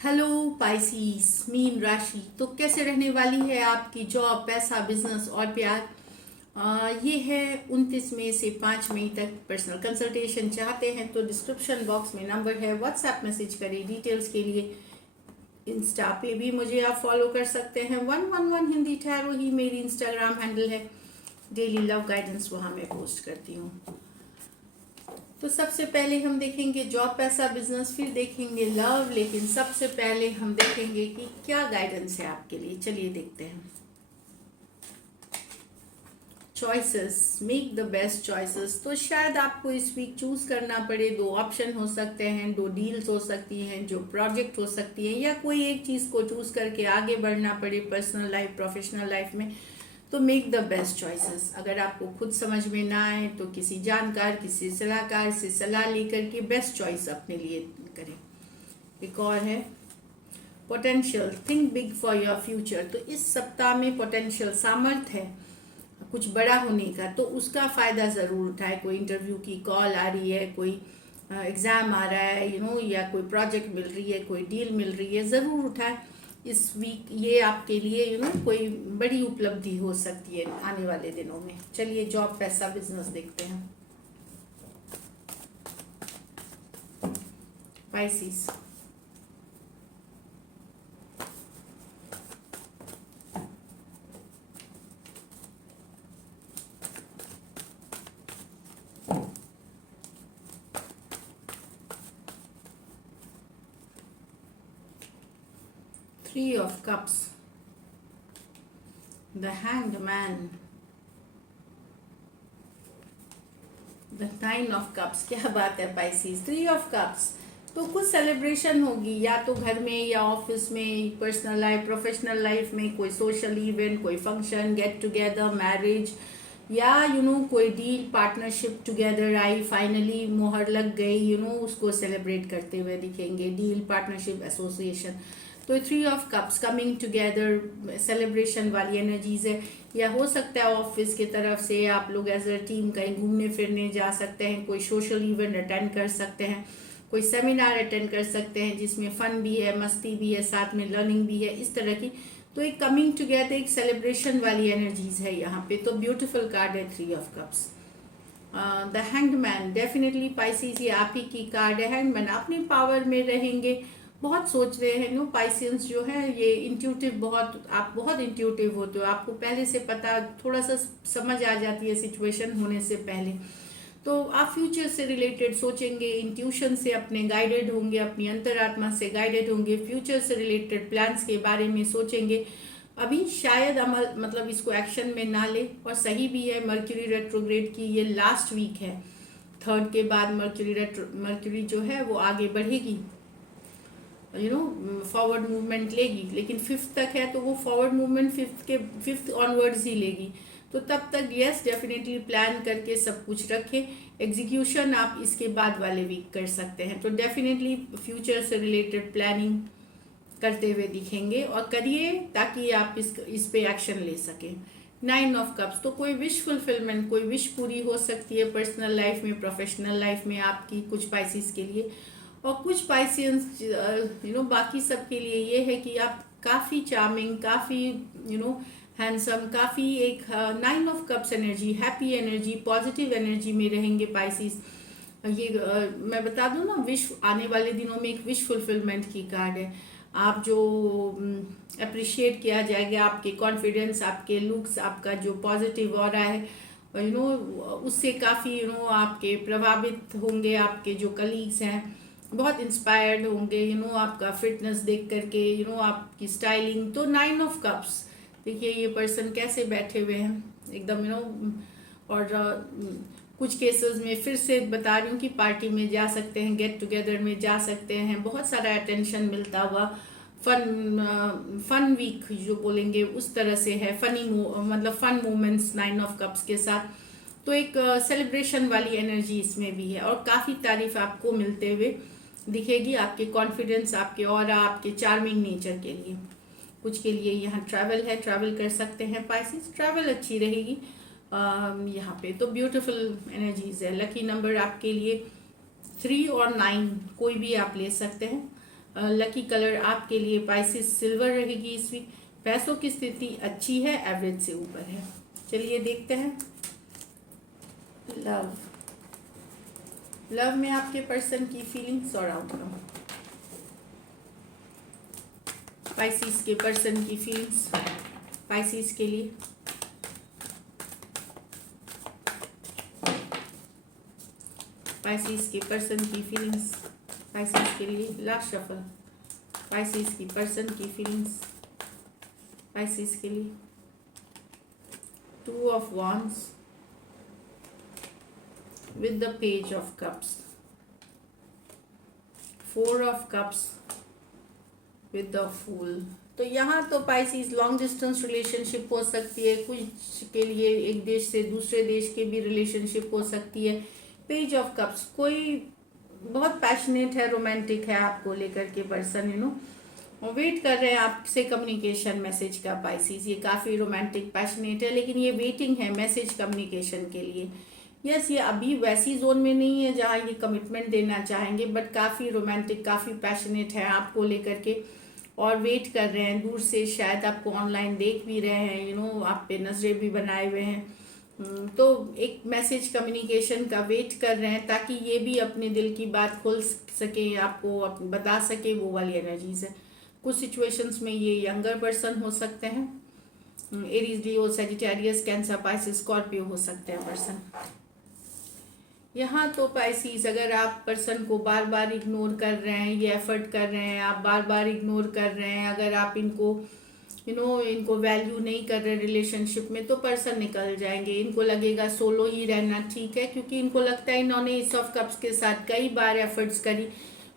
Hello पाइसीस mean राशि। तो कैसे रहने वाली है आपकी जॉब, पैसा, बिजनेस और प्यार। ये है 29 मई से 5 मई तक। पर्सनल कंसल्टेशन चाहते हैं तो डिस्क्रिप्शन बॉक्स में नंबर है, व्हाट्सएप मैसेज करें डिटेल्स के लिए। इंस्टा पे भी मुझे आप फॉलो कर सकते हैं, 111 हिंदी ठहरो ही मेरी इंस्टाग्राम हैंडल है। डेली लव गाइडेंस वहाँ मैं पोस्ट करती हूँ। तो सबसे पहले हम देखेंगे जॉब, पैसा, बिजनेस, फिर देखेंगे लव, लेकिन सबसे पहले हम देखेंगे कि क्या गाइडेंस है आपके लिए। चलिए देखते हैं। Choices, make the best choices. तो शायद आपको इस वीक चूज करना पड़े। दो ऑप्शन हो सकते हैं, दो डील्स हो सकती हैं, जो प्रोजेक्ट हो सकती है, या कोई एक चीज को चूज करके आगे बढ़ना पड़े पर्सनल लाइफ, प्रोफेशनल लाइफ में। तो मेक द बेस्ट चॉइसेस। अगर आपको खुद समझ में ना आए तो किसी जानकार, किसी सलाहकार से सलाह लेकर के बेस्ट चॉइस अपने लिए करें। एक और है potential, think big for your future. तो इस सप्ताह में पोटेंशियल, सामर्थ्य है कुछ बड़ा होने का, तो उसका फायदा जरूर उठाए। कोई इंटरव्यू की कॉल आ रही है, कोई एग्जाम आ रहा है, या कोई प्रोजेक्ट मिल रही है, कोई डील मिल रही है, जरूर उठाए इस वीक। ये आपके लिए कोई बड़ी उपलब्धि हो सकती है आने वाले दिनों में। चलिए जॉब, पैसा, बिजनेस देखते हैं। Pisces, 3 of Cups, the Hanged Man, the 9 of Cups। क्या बात है पाइसिस, 3 of Cups। तो कुछ सेलिब्रेशन होगी, या तो घर में या ऑफिस में, पर्सनल लाइफ, प्रोफेशनल लाइफ में, कोई सोशल इवेंट, कोई फंक्शन, गेट टुगेदर, मैरिज, या कोई deal, partnership together I, finally मोहर लग गई, उसको सेलिब्रेट करते हुए दिखेंगे। Deal, partnership, association. तो 3 of Cups coming together, celebration वाली एनर्जीज है। या हो सकता है ऑफिस की तरफ से आप लोग एज अ टीम कहीं घूमने फिरने जा सकते हैं, कोई सोशल इवेंट अटेंड कर सकते हैं, कोई सेमिनार अटेंड कर सकते हैं जिसमें फन भी है, मस्ती भी है, साथ में लर्निंग भी है, इस तरह की। तो एक कमिंग टुगेदर, एक सेलिब्रेशन वाली एनर्जीज है यहाँ पे। तो ब्यूटीफुल कार्ड है 3 of Cups। The hanged man, definitely Pisces ये आप ही की कार्ड है। हैंग्ड मैन अपने पावर में रहेंगे, बहुत सोच रहे हैं। पाइसियंस जो है ये इंट्यूटिव, बहुत आप बहुत इंट्यूटिव होते हो। आपको पहले से पता, थोड़ा सा समझ आ जाती है सिचुएशन होने से पहले। तो आप फ्यूचर से रिलेटेड सोचेंगे, इंट्यूशन से अपने गाइडेड होंगे, अपनी अंतरात्मा से गाइडेड होंगे, फ्यूचर से रिलेटेड प्लान्स के बारे में सोचेंगे। अभी शायद अमल, मतलब इसको एक्शन में ना ले, और सही भी है। मर्क्यूरी रेट्रोग्रेड की ये लास्ट वीक है। 3rd के बाद मर्क्यूरी जो है वो आगे बढ़ेगी, फॉरवर्ड मूवमेंट लेगी, लेकिन 5th तक है तो वो फॉरवर्ड मूवमेंट 5th ऑनवर्ड्स ही लेगी। तो तब तक यस, डेफिनेटली प्लान करके सब कुछ रखें। एग्जीक्यूशन आप इसके बाद वाले वीक कर सकते हैं। तो डेफिनेटली फ्यूचर से रिलेटेड प्लानिंग करते हुए दिखेंगे, और करिए ताकि आप इस पे एक्शन ले सकें। 9 of Cups, तो कोई विश फुलफिलमेंट, कोई विश पूरी हो सकती है पर्सनल लाइफ में, प्रोफेशनल लाइफ में आपकी, कुछ पाइसिस के लिए। और कुछ पाइसियंस बाकी सब के लिए ये है कि आप काफ़ी चार्मिंग, काफ़ी हैंडसम, काफ़ी एक 9 of Cups energy, happy energy, positive energy में रहेंगे पाइसिस। ये मैं बता दूं ना, विश आने वाले दिनों में एक विश फुलफिलमेंट की कार्ड है। आप जो अप्रिशिएट किया जाएगा, आपके कॉन्फिडेंस, आपके लुक्स, आपका जो पॉजिटिव ऑरा है, उससे काफ़ी आपके प्रभावित होंगे। आपके जो कलीग्स हैं बहुत इंस्पायर्ड होंगे, आपका फिटनेस देख करके, आपकी स्टाइलिंग। तो 9 of Cups, देखिए ये पर्सन कैसे बैठे हुए हैं एकदम, और कुछ केसेस में फिर से बता रही हूँ कि पार्टी में जा सकते हैं, गेट टुगेदर में जा सकते हैं, बहुत सारा अटेंशन मिलता हुआ। फन वीक जो बोलेंगे उस तरह से है, फनी मतलब फन मोमेंट्स 9 of Cups के साथ। तो एक सेलिब्रेशन वाली एनर्जी इसमें भी है, और काफ़ी तारीफ आपको मिलते हुए दिखेगी, आपके कॉन्फिडेंस, आपके और आपके चार्मिंग नेचर के लिए। कुछ के लिए यहाँ ट्रैवल है, ट्रैवल कर सकते हैं पाइसिस, ट्रैवल अच्छी रहेगी यहाँ पे। तो ब्यूटीफुल एनर्जीज है। लकी नंबर आपके लिए 3 और 9, कोई भी आप ले सकते हैं। लकी कलर आपके लिए पाइसिस सिल्वर रहेगी इस वीक। पैसों की स्थिति अच्छी है, एवरेज से ऊपर है। चलिए देखते हैं लव। लव में आपके पर्सन की फीलिंग्स और आउटकम। पाइसिस के पर्सन की फीलिंग्स पाइसिस के लिए। पाइसिस के पर्सन की फीलिंग्स पाइसिस के लिए। Last shuffle. पाइसिस की पर्सन की फीलिंग्स पाइसिस के लिए। 2 of Wands with the Page of Cups, 4 of Cups with the Fool। तो यहाँ तो पाइसिस लॉन्ग डिस्टेंस रिलेशनशिप हो सकती है, कुछ के लिए एक देश से दूसरे देश के भी रिलेशनशिप हो सकती है। पेज ऑफ कप्स, कोई बहुत पैशनेट है, रोमांटिक है आपको लेकर के पर्सन, वेट कर रहे हैं आपसे कम्युनिकेशन मैसेज का। पाइसिस ये काफ़ी रोमांटिक पैशनेट है, लेकिन ये वेटिंग है मैसेज कम्युनिकेशन के लिए। यस, ये अभी वैसी जोन में नहीं है जहाँ ये कमिटमेंट देना चाहेंगे, बट काफ़ी रोमांटिक, काफ़ी पैशनेट है आपको लेकर के, और वेट कर रहे हैं दूर से। शायद आपको ऑनलाइन देख भी रहे हैं, आप पे नज़रें भी बनाए हुए हैं। तो एक मैसेज कम्युनिकेशन का वेट कर रहे हैं, ताकि ये भी अपने दिल की बात खोल सके, आपको बता सके। वो वाली एनर्जीज है। कुछ सिचुएशंस में ये यंगर पर्सन हो सकते हैं, एरीज, लियो, सजिटेरियस, कैंसर, पाइसिस, स्कॉर्पियो हो सकते हैं पर्सन। यहाँ तो पाइसिस, अगर आप पर्सन को बार बार इग्नोर कर रहे हैं, ये एफर्ट कर रहे हैं, आप बार बार इग्नोर कर रहे हैं, अगर आप इनको इनको वैल्यू नहीं कर रहे रिलेशनशिप में, तो पर्सन निकल जाएंगे। इनको लगेगा सोलो ही रहना ठीक है, क्योंकि इनको लगता है इन्होंने एस ऑफ कप्स के साथ कई बार एफर्ट्स करी,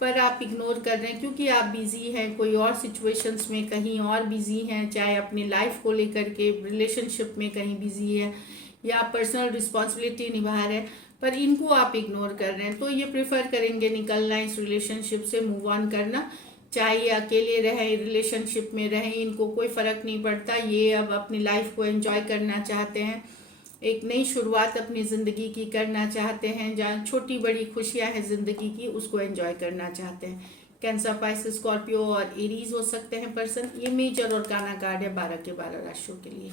पर आप इग्नोर कर रहे हैं क्योंकि आप बिजी हैं, कोई और सिचुएशंस में कहीं और बिजी हैं, चाहे अपनी लाइफ को लेकर के रिलेशनशिप में कहीं बिजी है, या पर्सनल रिस्पॉन्सिबिलिटी निभा रहे हैं, पर इनको आप इग्नोर कर रहे हैं। तो ये प्रेफर करेंगे निकलना इस रिलेशनशिप से, मूव ऑन करना, चाहे अकेले रहें रिलेशनशिप में रहें, इनको कोई फ़र्क नहीं पड़ता। ये अब अपनी लाइफ को एंजॉय करना चाहते हैं, एक नई शुरुआत अपनी ज़िंदगी की करना चाहते हैं, जहाँ छोटी बड़ी खुशियां हैं ज़िंदगी की, उसको एंजॉय करना चाहते हैं। कैंसर, पाइसिस, स्कॉर्पियो और एरीज हो सकते हैं पर्सन। ये मेजर और काना कार्ड है 12 के 12 राशियों के लिए।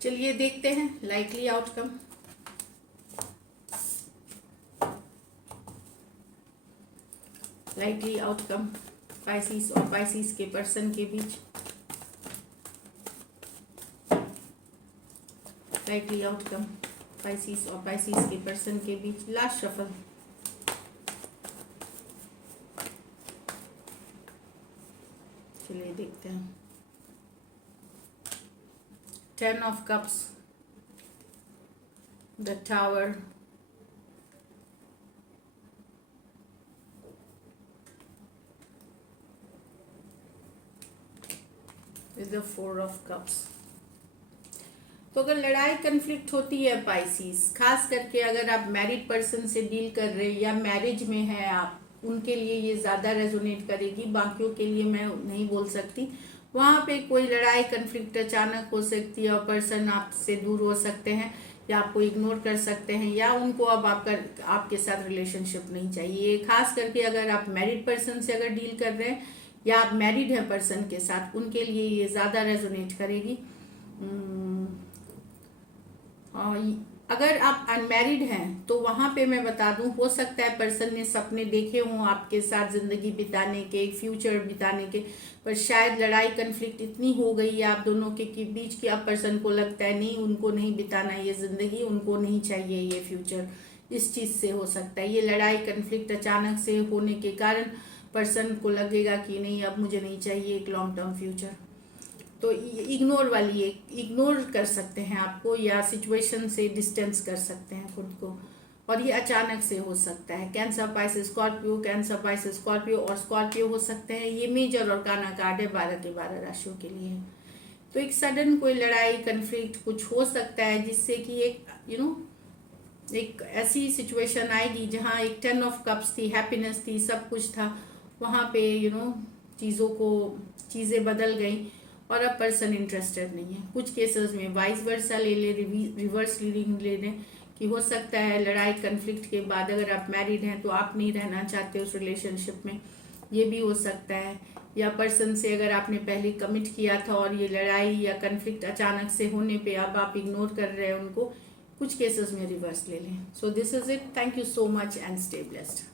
चलिए देखते हैं likely outcome. Likely outcome Pisces और पाइसिस के पर्सन के बीच। लाइकली आउटकम पाइसिस और पाइसिस के पर्सन के बीच। Last shuffle. चलिए देखते हैं। 10 of Cups, the Tower, with the 4 of Cups। तो अगर लड़ाई कन्फ्लिक्ट होती है पाइसिस, खास करके अगर आप मैरिड पर्सन से डील कर रहे हैं या मैरिज में हैं आप, उनके लिए ये ज़्यादा रेजोनेट करेगी, बाकियों के लिए मैं नहीं बोल सकती। वहाँ पे कोई लड़ाई कन्फ्लिक्ट अचानक हो सकती है और पर्सन आपसे दूर हो सकते हैं, या आपको इग्नोर कर सकते हैं, या उनको अब आपके साथ रिलेशनशिप नहीं चाहिए। खास करके अगर आप मैरिड पर्सन से अगर डील कर रहे हैं या आप मैरिड हैं पर्सन के साथ, उनके लिए ये ज़्यादा रेजोनेट करेगी। अगर आप अनमैरिड हैं तो वहाँ पे मैं बता दूं, हो सकता है पर्सन ने सपने देखे हों आपके साथ ज़िंदगी बिताने के, फ्यूचर बिताने के, पर शायद लड़ाई कन्फ्लिक्ट इतनी हो गई है आप दोनों के बीच कि अब पर्सन को लगता है नहीं, उनको नहीं बिताना ये ज़िंदगी, उनको नहीं चाहिए ये फ्यूचर। इस चीज़ से हो सकता है ये लड़ाई कन्फ्लिक्ट अचानक से होने के कारण पर्सन को लगेगा कि नहीं, अब मुझे नहीं चाहिए एक लॉन्ग टर्म फ्यूचर। तो इग्नोर कर सकते हैं आपको, या सिचुएशन से डिस्टेंस कर सकते हैं खुद को, और ये अचानक से हो सकता है। Cancer, Pisces, Scorpio, cancer, Pisces, Scorpio और स्कॉर्पियो हो सकते हैं। ये मेजर और काना कार्ड है 12 के 12 राशियों के लिए। तो एक सडन कोई लड़ाई कन्फ्लिक्ट कुछ हो सकता है, जिससे कि एक ऐसी सिचुएशन आएगी जहाँ एक 10 ऑफ कप्स थी, हैप्पीनेस थी, सब कुछ था, वहाँ पे चीज़ें बदल गई और अब पर्सन इंटरेस्टेड नहीं है। कुछ केसेस में वाइस वर्सा ले ले, रिवर्स रीडिंग ले लें कि हो सकता है लड़ाई कन्फ्लिक्ट के बाद अगर आप मैरिड हैं तो आप नहीं रहना चाहते उस रिलेशनशिप में, ये भी हो सकता है। या पर्सन से अगर आपने पहले कमिट किया था और ये लड़ाई या कन्फ्लिक्ट अचानक से होने पे अब आप इग्नोर कर रहे हैं उनको, कुछ केसेस में रिवर्स ले लें। So this is it, thank you so much and stay blessed.